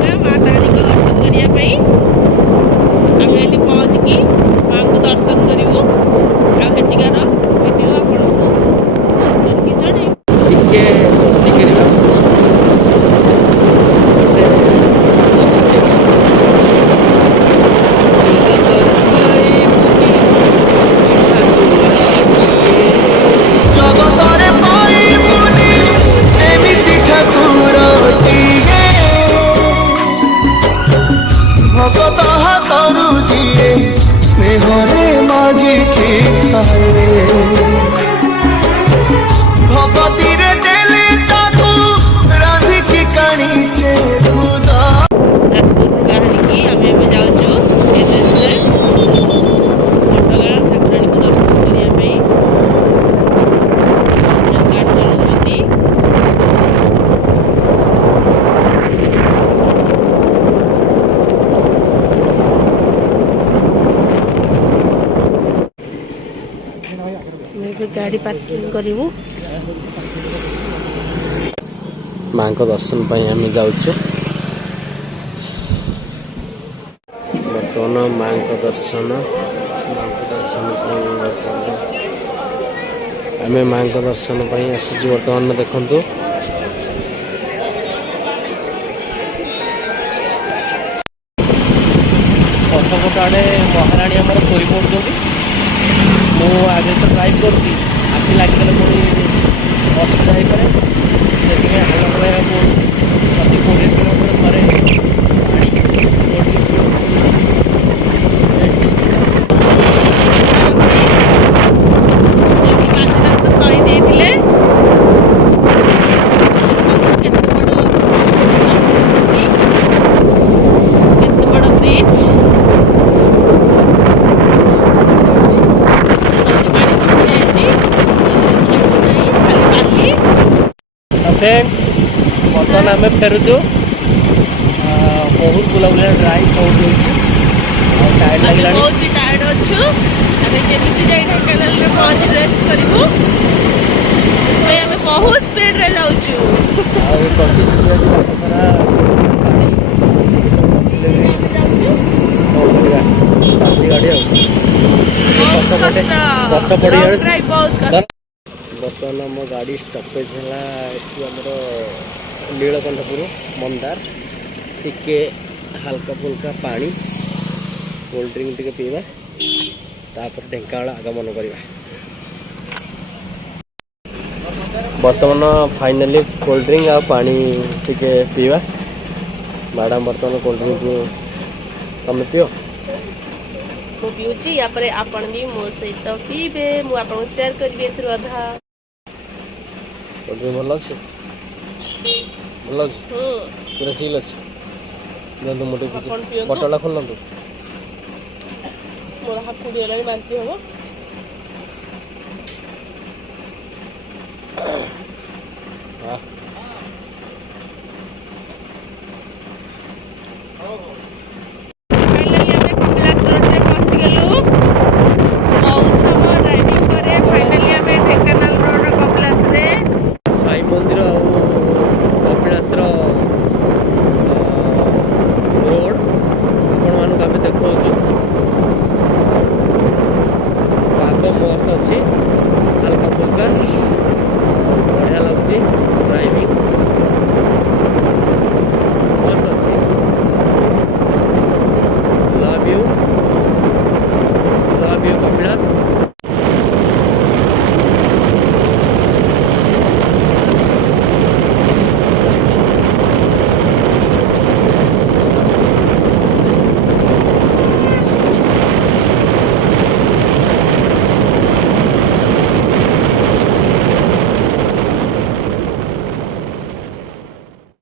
घंटा माँ ताराणी को दर्शन करने आम ये पहुँचिकी माँ को दर्शन करूँ आटिकार भिडियो आपको जन ଟିକେ ଛୁଟି କରିବା ଜଗତରେ ପାଇବୁନି ଏମିତି ଠାକୁରଟିଏ ଭଗତ ହାତରୁ ଯିଏ ସ୍ନେହରେ ମାଗିକି ଖାଏ ଭଗତିରେ ଦେଲେ ତାକୁ ରାନ୍ଧିକି କାଣିଛେ ଖୁଦା ବାହାରିକି ଆମେ ଏବେ ଯାଉଛୁ ଘଟଗାଁ ଠାକୁରାଣୀକୁ ଦର୍ଶନ କରିବା ପାଇଁ ଗାଡ଼ି ଚଲାଉଛନ୍ତି। ଆମେ ଏବେ ଗାଡ଼ି ପାର୍କିଂ କରିବୁ। ମାଙ୍କ ଦର୍ଶନ ପାଇଁ ଆମେ ଯାଉଛୁ। ବର୍ତ୍ତମାନ ମାଙ୍କ ଦର୍ଶନ ପାଇଁ ଆମେ ମାଙ୍କ ଦର୍ଶନ ପାଇଁ ଆସିଛୁ। ବର୍ତ୍ତମାନ ଦେଖନ୍ତୁ ପଛପଟ ଆଡ଼େ ମହାରାଣୀ ଆମର ଶୋଇ ପଡ଼ୁଛନ୍ତି। ମୁଁ ଆଗରେ ତ ଡ୍ରାଇଭ୍ କରୁଛି, ଆଖି ଲାଗିଗଲେ ପୁଣି ଅସୁବିଧା ହେଇପାରେ, ସେଥିପାଇଁ ହାଲତ ରହିବାକୁ ପ୍ରତି 20 କିଲୋମିଟର ଥରେ फ्रेंड्स बर्तमान आम फेरुचु बहुत बुलाबुला ड्राइव बहुत टायर्ड लगे बहुत भी टायर्ड अच्छु आम जमी जाए ढेंकानाल पहुँच रेस्ट करूँ आम बहुत स्पीड रे जाऊँ बर्तमान आम गाड़ी स्टपेज है आमर नीलकंठपुर मंदार टिके हल्का फुल्का पानी कोल्ड ड्रिंक टिके पीवा तापर ढेंकानाल आगमन करवा। बर्तमान फाइनली कोल्ड ड्रिंक आ पानी टिके पीवा। मैडम बर्तमान कोल्ड ड्रिंक तमें पियो ମୁଁ ପିଉଛି ତାପରେ ଆପଣ ବି ମୋ ସହିତ ପିଇବେ। ମୁଁ ଆପଣଙ୍କୁ ସେୟାର କରିବି ଏଥିରୁ ଅଧା। ଭଲ ଅଛି ଭଲ ଅଛି ପୁରା ଚିଲ୍ ଅଛି। ଦିଅନ୍ତୁ ମୁଁ ଟିକେ ବଟଲଟା ଖୋଲନ୍ତୁ। ମୋର ହାକୁଡ଼ି ହେଲାଣି ବାନ୍ତି ହବ। साई मंदिर और कपिलास